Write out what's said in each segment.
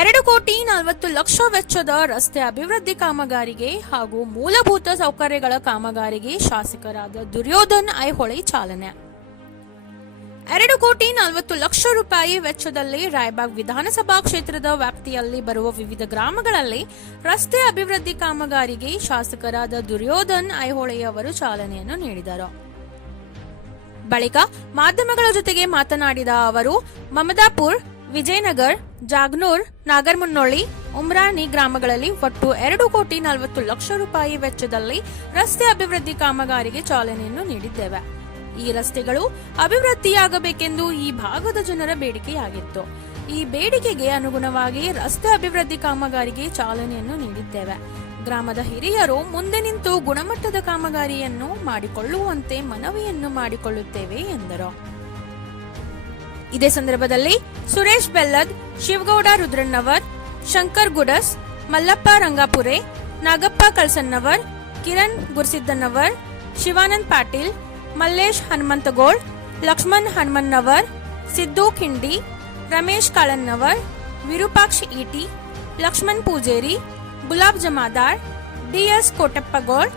ಎರಡು ಕೋಟಿ ನಲವತ್ತು ಲಕ್ಷ ವೆಚ್ಚದ ರಸ್ತೆ ಅಭಿವೃದ್ಧಿ ಕಾಮಗಾರಿಗೆ ಹಾಗೂ ಮೂಲಭೂತ ಸೌಕರ್ಯಗಳ ಕಾಮಗಾರಿಗೆ ಶಾಸಕರಾದ ದುರ್ಯೋಧನ್ ಐಹೊಳೆ ಚಾಲನೆ. ಎರಡು ಕೋಟಿ ನಲವತ್ತು ಲಕ್ಷ ರೂಪಾಯಿ ವೆಚ್ಚದಲ್ಲಿ ರಾಯಬಾಗ್ ವಿಧಾನಸಭಾ ಕ್ಷೇತ್ರದ ವ್ಯಾಪ್ತಿಯಲ್ಲಿ ಬರುವ ವಿವಿಧ ಗ್ರಾಮಗಳಲ್ಲಿ ರಸ್ತೆ ಅಭಿವೃದ್ಧಿ ಕಾಮಗಾರಿಗೆ ಶಾಸಕರಾದ ದುರ್ಯೋಧನ್ ಐಹೊಳೆಯವರು ಚಾಲನೆಯನ್ನು ನೀಡಿದರು. ಬಳಿಕ ಮಾಧ್ಯಮಗಳ ಜೊತೆಗೆ ಮಾತನಾಡಿದ ಅವರು, ಮಮದಾಪುರ್ ವಿಜಯನಗರ್, ಜಾಗ್ನೂರ್, ನಾಗರಮುನ್ನೋಳಿ ಉಮ್ರಾಣಿ ಗ್ರಾಮಗಳಲ್ಲಿ ಒಟ್ಟು ಎರಡು ಕೋಟಿ ನಲವತ್ತು ಲಕ್ಷ ರೂಪಾಯಿ ವೆಚ್ಚದಲ್ಲಿ ರಸ್ತೆ ಅಭಿವೃದ್ಧಿ ಕಾಮಗಾರಿಗೆ ಚಾಲನೆಯನ್ನು ನೀಡಿದ್ದೇವೆ. ಈ ರಸ್ತೆಗಳು ಅಭಿವೃದ್ಧಿಯಾಗಬೇಕೆಂದು ಈ ಭಾಗದ ಜನರ ಬೇಡಿಕೆಯಾಗಿತ್ತು. ಈ ಬೇಡಿಕೆಗೆ ಅನುಗುಣವಾಗಿ ರಸ್ತೆ ಅಭಿವೃದ್ಧಿ ಕಾಮಗಾರಿಗೆ ಚಾಲನೆಯನ್ನು ನೀಡಿದ್ದೇವೆ. ಗ್ರಾಮದ ಹಿರಿಯರು ಮುಂದೆ ನಿಂತು ಗುಣಮಟ್ಟದ ಕಾಮಗಾರಿಯನ್ನು ಮಾಡಿಕೊಳ್ಳುವಂತೆ ಮನವಿಯನ್ನು ಮಾಡಿಕೊಳ್ಳುತ್ತೇವೆ ಎಂದರು. ಇದೇ ಸಂದರ್ಭದಲ್ಲಿ ಸುರೇಶ್ ಬೆಲ್ಲದ್, Shivagowda ರುದ್ರಣ್ಣವರ್, Shankar ಗುಡಸ್, Mallappa ರಂಗಾಪುರೆ, Nagappa ಕಳ್ಸನ್ನವರ್ Kiran ಗುರ್ಸಿದ್ದನವರ್ Shivanand Patil, Mallesh ಹನುಮಂತಗೋಳ್ Lakshman Hanumannavar, Siddu Khindi Ramesh Kalannavar Virupaksha Eti, Laxman Pujeri, Gulab Jamadar, DS Kotappagol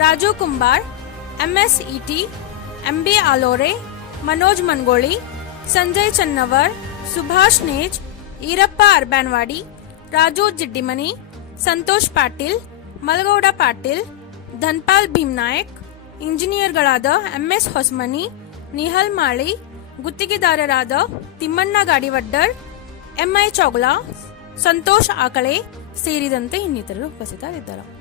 Raju Kumbar, MS Iti MB Alore, Manoj Mangoli Sanjay Channavar, Subhash Nej, Irappa Arbyanwadi Raju Jiddimani, Santosh Patil, Malagouda Patil, Dhanpal Bhimnayak, ಇಂಜಿನಿಯರ್ಗಳಾದ MS Hosamani, Nihal Mali, ಗುತ್ತಿಗೆದಾರರಾದ Timmanna Gadivaddar, MI Chougla, Santosh Akale ಸೇರಿದಂತೆ ಇನ್ನಿತರರು ಉಪಸ್ಥಿತರಿದ್ದರು.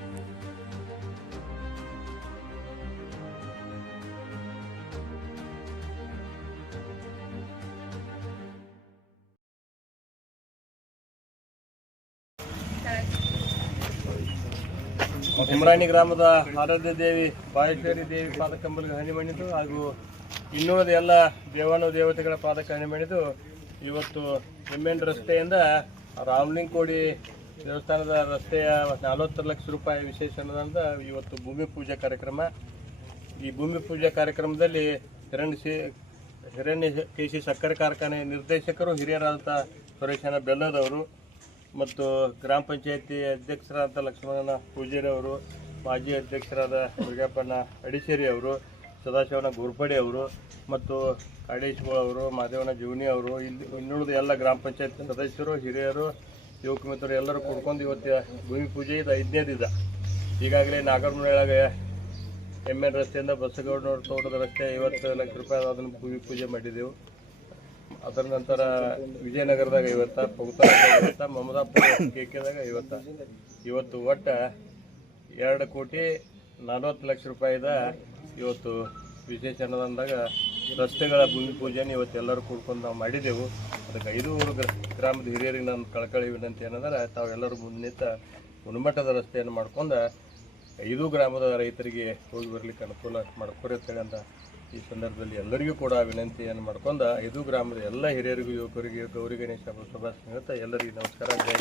ಉಮ್ರಾಣಿ ಗ್ರಾಮದ ಆರಾಧ್ಯ ದೇವಿ ಬಾಳೇಶ್ವರಿ ದೇವಿ ಪಾದಕಂಬಲಿಗೆ ಹನಿ ಮಣಿದು ಹಾಗೂ ಇನ್ನುಳಿದ ಎಲ್ಲ ದೇವಾನು ದೇವತೆಗಳ ಪಾದಕ್ಕೆ ಹನಿ ಮಣಿದು ಇವತ್ತು ಎಮ್ಮೆನ್ ರಸ್ತೆಯಿಂದ ರಾಮಲಿಂಗೋಡಿ ದೇವಸ್ಥಾನದ ರಸ್ತೆಯ ನಲವತ್ತು ಲಕ್ಷ ರೂಪಾಯಿ ವಿಶೇಷ ಅನುದಾನದ ಇವತ್ತು ಭೂಮಿ ಪೂಜಾ ಕಾರ್ಯಕ್ರಮ. ಈ ಭೂಮಿ ಪೂಜೆ ಕಾರ್ಯಕ್ರಮದಲ್ಲಿ ಹಿರಣ್ಯ ಸಿ ಹಿರಣ್ಯ ಕೇಶಿ ಸಕ್ಕರೆ ಕಾರ್ಖಾನೆ ನಿರ್ದೇಶಕರು ಹಿರಿಯರಾದಂಥ ಸುರೇಶನ ಬೆಲ್ಲದವರು ಮತ್ತು ಗ್ರಾಮ ಪಂಚಾಯತಿ ಅಧ್ಯಕ್ಷರಾದ ಲಕ್ಷ್ಮಣ ಪೂಜಾರಿ ಅವರು, ಮಾಜಿ ಅಧ್ಯಕ್ಷರಾದ ಮುರುಗಪ್ಪನ ಅಡಿಶೇರಿ ಅವರು, ಸದಾಶಿವನ ಗೋರ್ಪಡೆ ಅವರು ಮತ್ತು ಅವರು, ಮಾದೇವನ ಜೀವನಿ ಅವರು, ಇಲ್ಲಿ ಇನ್ನುಳಿದ ಎಲ್ಲ ಗ್ರಾಮ ಪಂಚಾಯತ್ ಸದಸ್ಯರು, ಹಿರಿಯರು, ಯುವಕ ಮಿತ್ರರು ಎಲ್ಲರೂ ಕೂಡ್ಕೊಂಡು ಇವತ್ತು ಭೂಮಿ ಪೂಜೆ ಇದು ಐದನೇ ದಿನ. ಈಗಾಗಲೇ ನಾಗರಮುಳಗೆ ಎಂ ಎನ್ ರಸ್ತೆಯಿಂದ ಬಸಗೌಡ ತೋಟದ ರಸ್ತೆ ಐವತ್ತು ಲಕ್ಷ ರೂಪಾಯಿ ಅದನ್ನು ಭೂಮಿ ಪೂಜೆ ಮಾಡಿದೆವು. ಅದರ ನಂತರ ವಿಜಯನಗರದಾಗ ಐವತ್ತ ಪೌತ ಐವತ್ತ ಕೆ ಕೆದಾಗ ಐವತ್ತ. ಇವತ್ತು ಒಟ್ಟು ಎರಡು ಕೋಟಿ ನಲವತ್ತು ಲಕ್ಷ ರೂಪಾಯಿದ ಇವತ್ತು ವಿಶೇಷ ಅನುದಾನದಾಗ ರಸ್ತೆಗಳ ಭೂಮಿ ಪೂಜೆನ ಇವತ್ತು ಎಲ್ಲರೂ ಕೂಡ್ಕೊಂಡು ನಾವು ಮಾಡಿದೆವು. ಅದಕ್ಕೆ ಐದು ಗ್ರ- ಗ್ರಾಮದ ಹಿರಿಯರಿಗೆ ನಾನು ಕಳ್ಕಳಿ ವಿನಂತಿ ಏನಂದ್ರೆ ತಾವೆಲ್ಲರೂ ಮುಂದಿನಿಂದ ಗುಣಮಟ್ಟದ ರಸ್ತೆಯನ್ನು ಮಾಡ್ಕೊಂಡು ಐದು ಗ್ರಾಮದ ರೈತರಿಗೆ ಹೋಗಿ ಬರ್ಲಿಕ್ಕೆ ಅನುಕೂಲ ಮಾಡ್ಕೊರಿ ಅಂತ ಈ ಸಂದರ್ಭದಲ್ಲಿ ಎಲ್ಲರಿಗೂ ಕೂಡ ವಿನಂತಿಯನ್ನು ಮಾಡ್ಕೊಂಡು ಐದು ಗ್ರಾಮದ ಎಲ್ಲ ಹಿರಿಯರಿಗೂ ಯುವಕರಿಗೆ ಗೌರಿ ಗಣೇಶ ಶುಭಾಶಯ ಹೇಳ್ತಾ ಎಲ್ಲರಿಗೂ ನಮಸ್ಕಾರ. ಜಯ